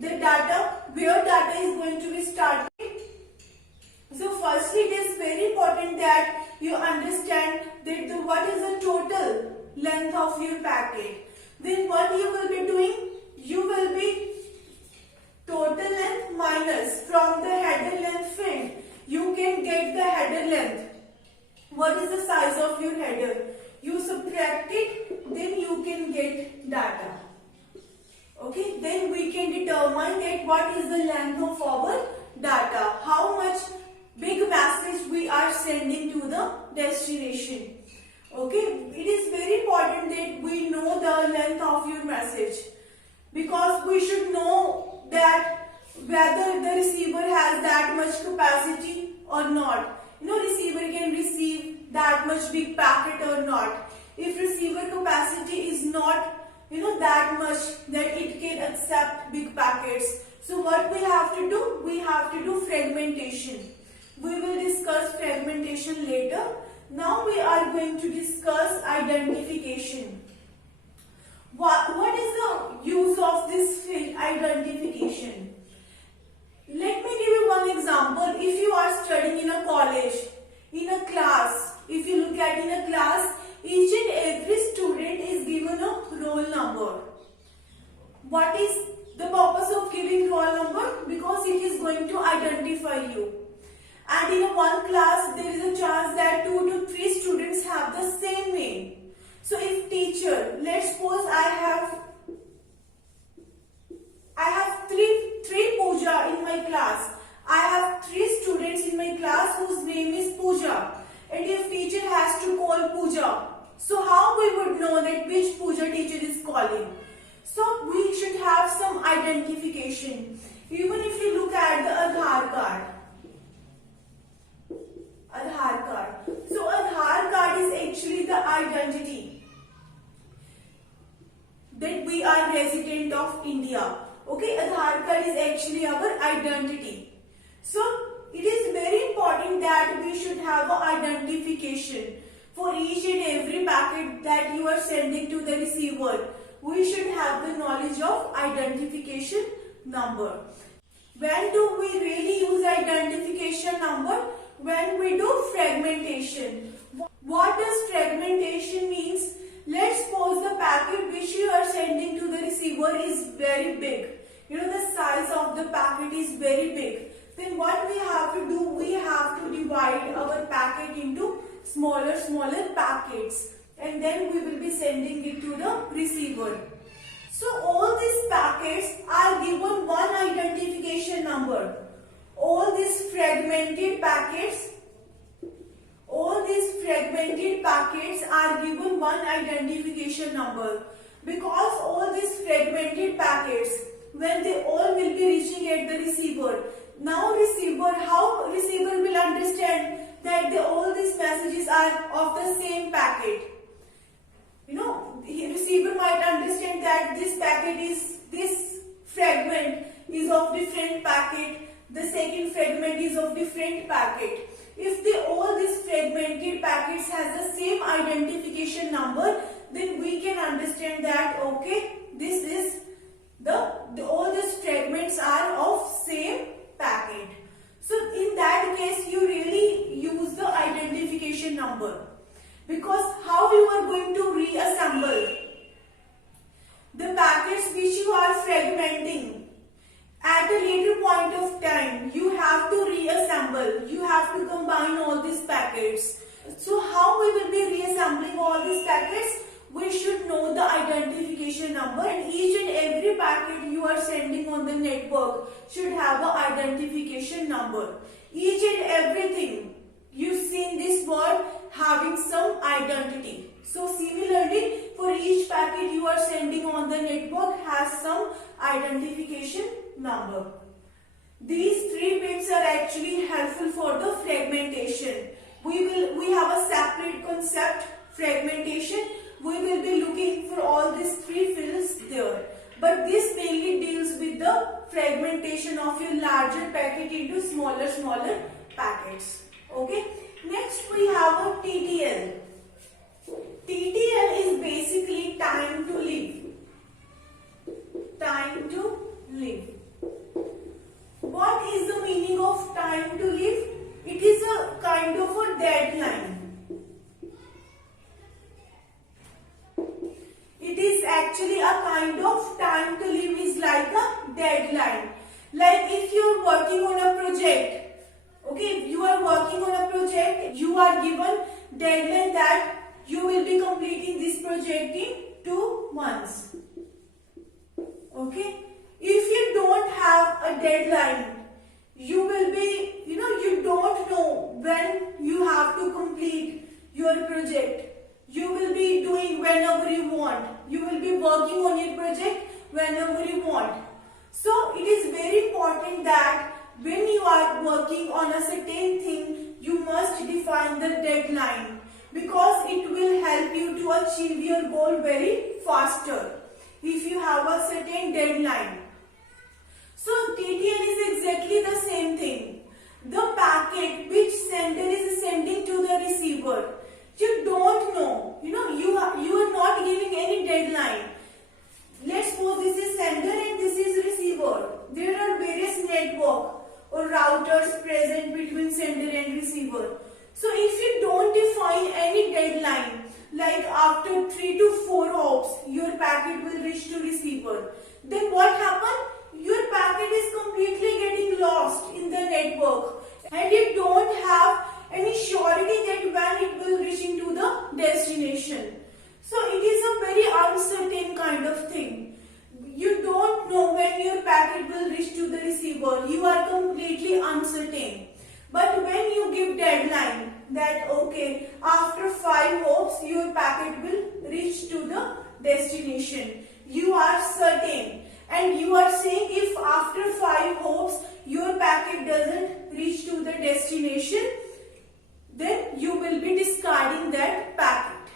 the data, where data is going to be started. So firstly, it is very important that you understand that what is the total length of your packet. Then what you will be doing? You will be total length minus from the header length field. You can get the header length. What is the size of your header? You subtract it, then you can get data. Okay, then we can determine that what is the length of our data, how much big message we are sending to the destination. Okay, it is very important that we know the length of your message, because we should know that whether the receiver has that much capacity or not. Receiver can receive that much big packet or not. If receiver capacity is not that much that it can accept big packets, so what we have to do? We have to do fragmentation. We will discuss fragmentation later. Now we are going to discuss identification. What is the use of this field identification? Let me give you one example. If you are studying in a college, in a class, if you look at in a class, each and every student is given a roll number. What is the purpose of giving roll number? Because it is going to identify you. And in one class, there is a chance that 2 to 3 students have the same name. So if teacher, let's suppose I have three Pooja in my class. I have 3 students in my class whose name is Pooja. And if teacher has to call Pooja, so how we would know that which Pooja teacher is calling? So we should have some identification. Even if you look at the Aadhaar card. Aadhaar card. So Aadhaar card is actually the identity that we are resident of India. Okay, Aadhaar card is actually our identity. So it is very important that we should have an identification for each and every packet that you are sending to the receiver. We should have the knowledge of identification number. When do we really use identification number? When we do fragmentation. What does fragmentation means? Let's suppose the packet which you are sending to the receiver is very big. The size of the packet is very big. Then what we have to do? We have to divide our packet into smaller packets. And then we will be sending it to the receiver. So all these packets are given one identification number. All these fragmented packets are given one identification number, because all these fragmented packets, when they all will be reaching at the receiver, now how receiver will understand that all these messages are of the same packet? The receiver might understand that this fragment is of different packet, the second fragment is of different packet. If all these fragmented packets has the same identification number, then we can understand that okay, this is all these fragments are of same packet. So in that case, you really use the identification number, because how you are going to reassemble the packets which you are fragmenting. At a later point of time, you have to reassemble. You have to combine all these packets. So how we will be reassembling all these packets? We should know the identification number, and each and every packet you are sending on the network should have an identification number. Each and everything you see in this word having some identity. So similarly, for each packet you are sending on the network has some identification number. These 3 bits are actually helpful for the fragmentation. We have a separate concept, fragmentation. We will be looking for all these 3 fields there. But this mainly deals with the fragmentation of your larger packet into smaller packets. Okay. Next we have a TTL. TTL is basically time to live. Time to live. deadline. Like if you are working on a project, okay, if you are working on a project, you are given deadline that you will be completing this project in 2 months. Okay, if you don't have a deadline, you will be, you don't know when you have to complete your project. You will be doing whenever you want. You will be working on your project whenever you want. So it is very important that when you are working on a certain thing, you must define the deadline, because it will help you to achieve your goal very faster if you have a certain deadline. So TTL is exactly the same thing. The packet which sender is sending to the receiver, you don't know, you are not giving any deadline. Let's suppose this is sender and this is receiver. There are various network or routers present between sender and receiver. So if you don't define any deadline, like after 3 to 4 hops, your packet will reach to receiver, then what happens? Your packet is completely getting lost in the network, and you don't have any surety that when it will reach into the destination. So it is a very uncertain kind of thing. You don't know when your packet will reach to the receiver. You are completely uncertain. But when you give deadline that okay, after 5 hops your packet will reach to the destination, you are certain. And you are saying if after 5 hops your packet doesn't reach to the destination, then you will be discarding that packet.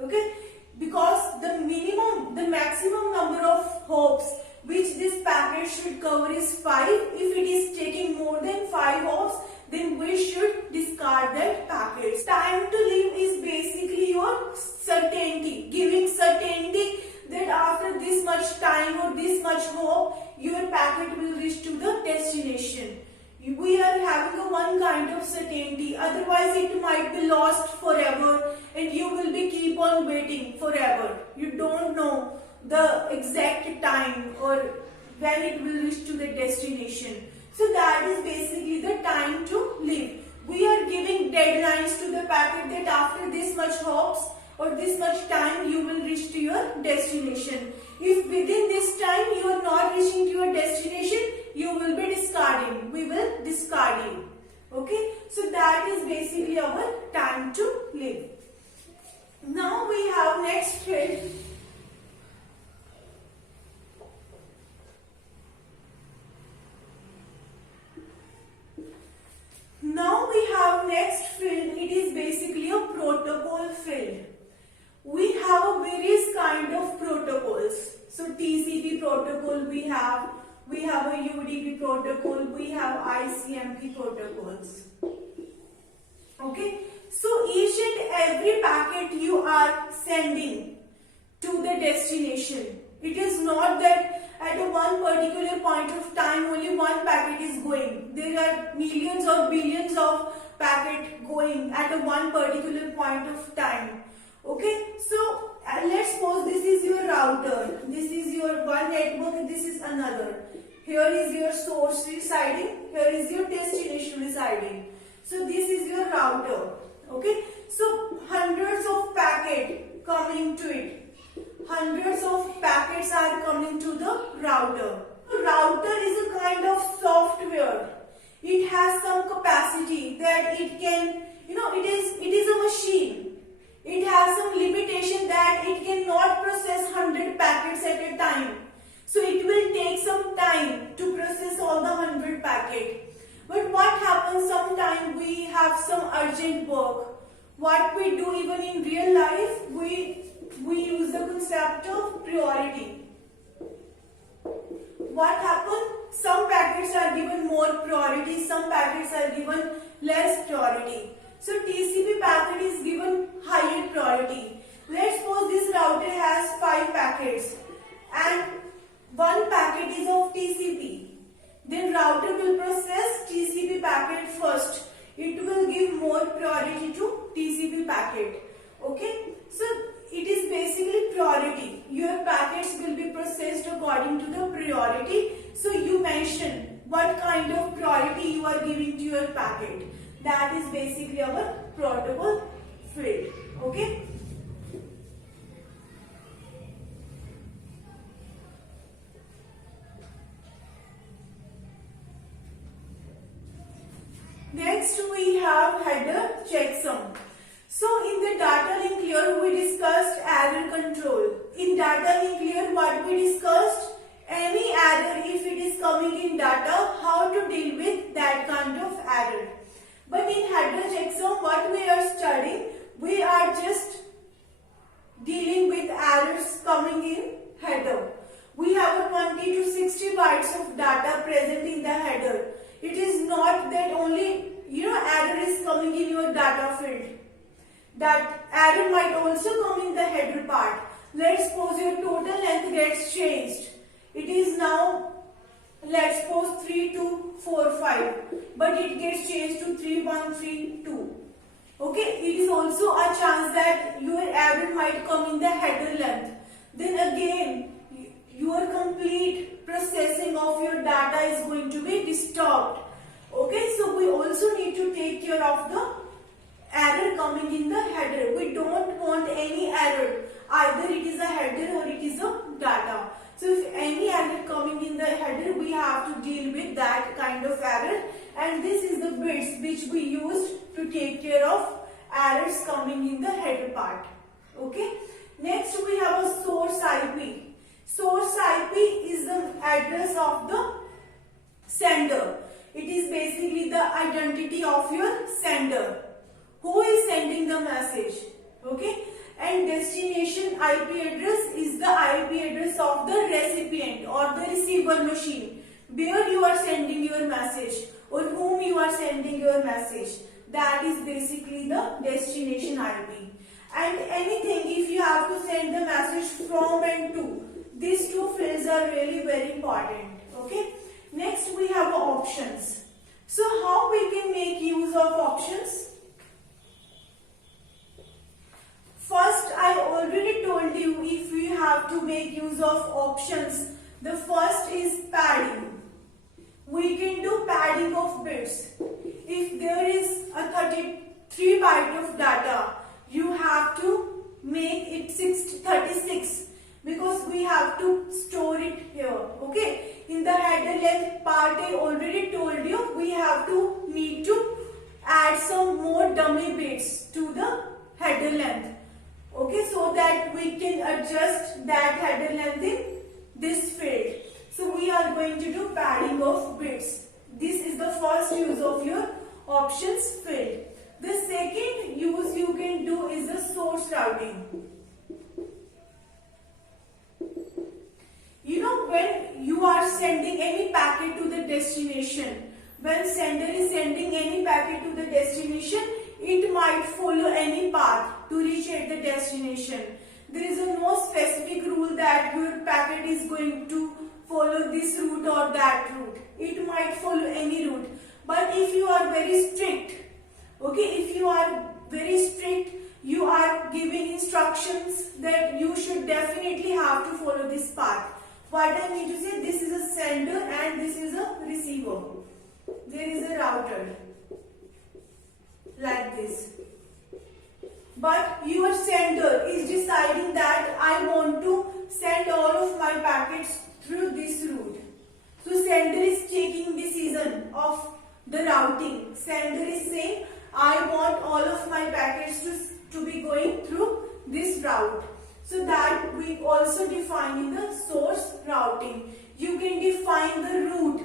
Okay? Because the maximum number of hops which this packet should cover is 5. If it is taking more than 5 hops, then we should discard that packet. Time to live is basically your certainty, giving certainty that after this much time or this much hope, your packet will reach to the destination. We are having a one kind of certainty, otherwise it might be lost forever and you will be keep on waiting forever. You don't know the exact time or when it will reach to the destination. So that is basically the time to live. We are giving deadlines to the packet that after this much hops or this much time you will reach to your destination. If within this time you are not reaching to your destination, you will be discarding. We will discard you. Okay. So that is basically our time to live. Now we have next field. Now we have next field. It is basically a protocol field. We have a various kind of protocols. So TCP protocol we have a UDP protocol, we have ICMP protocols. Okay. So each and every packet you are sending to the destination, it is not that at a one particular point of time only one packet is going. There are millions or billions of packets going at a one particular point of time. Okay, so let's suppose this is your router, this is your one network, and this is another. Here is your source residing, here is your destination residing. So this is your router. Okay, so hundreds of packets coming to it. Hundreds of packets are coming to the router. The router is a kind of software. It has some capacity that it can, it is a machine. It has some limitation that it cannot process 100 packets at a time. So it will take some time to process all the 100 packets. But what happens sometimes we have some urgent work. What we do even in real life, we use the concept of priority. What happens? Some packets are given more priority, some packets are given less priority. So TCP packet is given higher priority. Let's suppose this router has 5 packets and one packet is of TCP. Then router will process TCP packet first. It will give more priority to TCP packet. Okay. So it is basically priority. Your packets will be processed according to the priority. So what kind of priority you are giving to your packet. That is basically our protocol field. Okay. Next we have header checksum. So in the data link here we discussed error control. In data link here what we discussed, any error if it is coming in data, how to deal with that kind of error. But in header checksum what we are studying, we are just dealing with errors coming in header. We have 20 to 60 bytes of data present in the header. It is not that only error is coming in your data field. That error might also come in the header part. Let's suppose your total length gets changed. It is now, let's suppose 3245, but it gets changed to 3132. Okay, it is also a chance that your error might come in the header length. Then again, your complete processing of your data is going to be disturbed. Okay, so we also need to take care of the error coming in the header. We don't want any error. Either it is a header or it is a data. So if any error coming in the header, we have to deal with that kind of error. And this is the bits which we used to take care of errors coming in the header part. Okay. Next we have a source IP. Source IP is the address of the sender. It is basically the identity of your sender. Who is sending the message? Okay. And destination IP address is the IP address of the recipient or the receiver machine, where you are sending your message or whom you are sending your message. That is basically the destination IP. And anything, if you have to send the message from and to, these two fields are really very important. Okay. Next we have options. So how we can make use of options? First, I already told you if we have to make use of options, the first is padding. We can do padding of bits. If there is a 33 byte of data, you have to make it 36 because we have to store it here. Okay. In the header length part, I already told you we have to need to add some more dummy bits to the header length. Okay, so that we can adjust that header length in this field. So we are going to do padding of bits. This is the first use of your options field. The second use you can do is the source routing. When you are sending any packet to the destination, when sender is sending any packet to the destination, it might follow any path to reach at the destination. There is no specific rule that your packet is going to follow this route or that route. It might follow any route. But if you are very strict, okay, if you are very strict, you are giving instructions that you should definitely have to follow this path. What I mean to say, this is a sender and this is a receiver. There is a router like this. But your sender is deciding that I want to send all of my packets through this route. So sender is taking decision of the routing. Sender is saying I want all of my packets to be going through this route. So that we also define in the source routing. You can define the route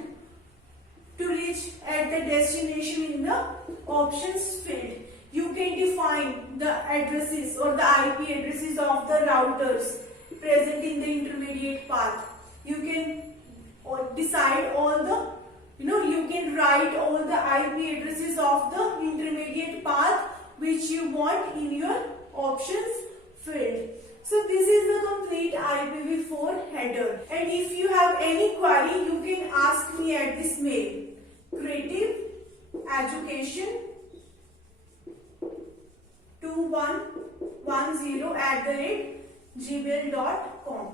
to reach at the destination in the options field. You can define the addresses or the IP addresses of the routers present in the intermediate path. You can decide all the, you can write all the IP addresses of the intermediate path which you want in your options field. So this is the complete IPv4 header. And if you have any query, you can ask me at this mail, creativeeducation2110@gmail.com.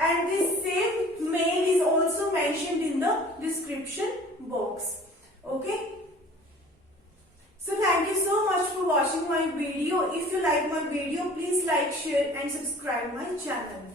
And this same mail is also mentioned in the box. Okay. So thank you so much for watching my video. If you like my video, please like, share and subscribe my channel.